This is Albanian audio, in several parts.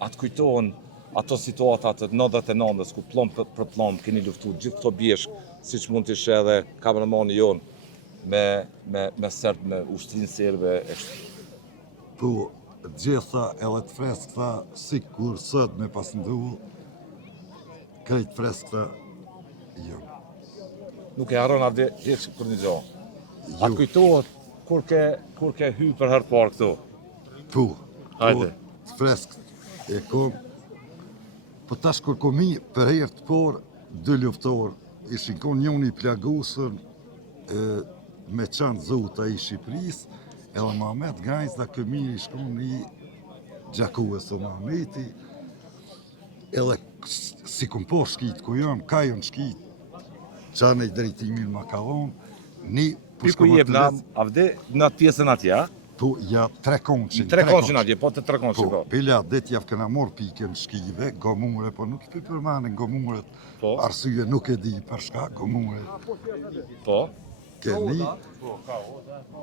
atë kujtohen ato situata të 99-s ku plomb për plomb keni luftuar gjithë këto bjeshk, siç mund të ishte edhe kameramani jon me serb, me ushtrinë serbe. Po, gjitha edhe të freskëta, si kur sot me pas ndull, krejt freskëta jo. Nuk e harron atë gjithë kur një gjo. Atë kujtohet kur ke hy për herë parë këtu. Po, Hajde. të freskët e kom. Po tash kur komi për herë të parë, dy luftorë, ishin kon njoni i plagosur me qanë zota i Shqipërisë, edhe Mamet Gajs dhe këmi i shkon i Gjakues o Mahmeti, edhe si kom po shkit ku jam, ka jo në shkit, qanë i drejtimin ma kalon, një Piku jep a vde në atë pjesën atje, a? Po, ja, tre konqin. Tre konqin atje, po të tre konqin, Po, po. pila det javë këna morë pikën shkive, gomure, po nuk i përmanin gomuret, Po. arsye nuk e di për shka gomure. Po. Keni,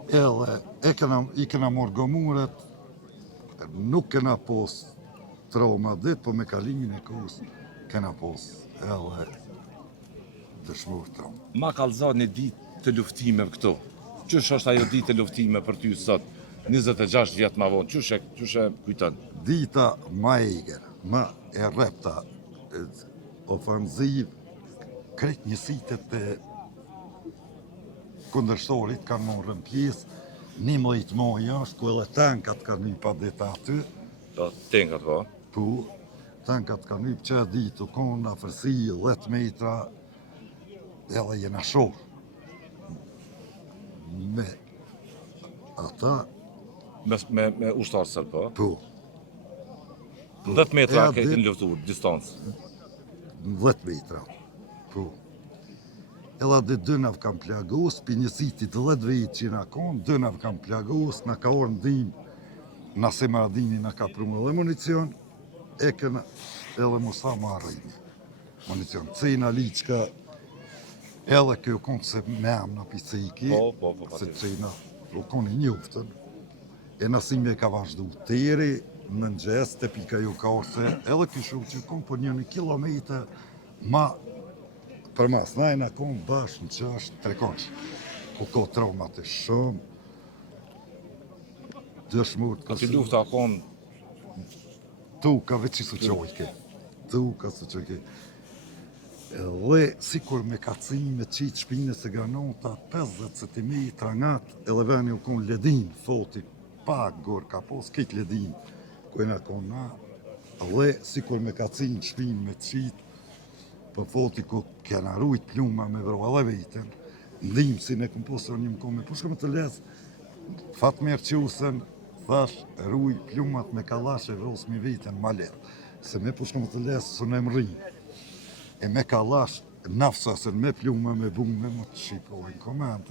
edhe i këna morë gomuret, nuk këna pos trauma dit, po me kalimin e kohës këna pos edhe dëshmur trauma. Ma kallëzo një ditë të luftime këtu. Qysh është ajo ditë të luftime për ty sot, 26 vjetë ma vonë, qysh e kujton? Dita ma eger, ma e repta, ofanziv, krejt njësitet e kundërshtorit kanë morën pjesë, 11 muaj jashtë, ku edhe tankat kanë një pa dita aty, Do, tenkat, po. ku tankat kanë një që ditë u konë në afërsi 10 metra, edhe jena shorë. Me ata, Me ushtarë sërë, po. po, 10 metra Ja, ke dit- në luftuar, distancë. 10 metra, po. Edhe dhe dënav kam plagos, për njësitit 10 vejtë që nga konë, dënav kam plagos, nga ka orë ndim, nga se maradini nga ka prumë dhe municion, e këna edhe mosa marrëjnë. Municion, cena liqka, edhe kjo konë se me am në picejki, Po, se patjetër. cena, u konë i njoftën, e nësime ka vazhdu teri, në ngjes, të pika ju ka orë se edhe këshu që konë për 1 kilometër, ma për mas, najna konë bashkë në që është trekonqë, ku ka traumat e shumë, dëshmur të Aty lufta konë, tu ka veç i suqojke, tu ka suqojke. Edhe si kur me kacimi me qitë shpine se ganon ta 50 cm ngatë, edhe veni u konë ledin, foti pak gorë ka pos, këtë ledin, ku e na konë na, edhe si kur me kacimi shpinë me qitë, për foti ku kena rujt pluma me vërva dhe vetën, ndim si ne këm posër një më kome, po shko me të lesë, fatë merë qusën, thash, ruj plumat me kalashe vros mi vetën ma letë, se me po shko me të lesë, së në më rrinë, e me kalash, nafsasën me pluma me bumë, me më të shikojnë komante.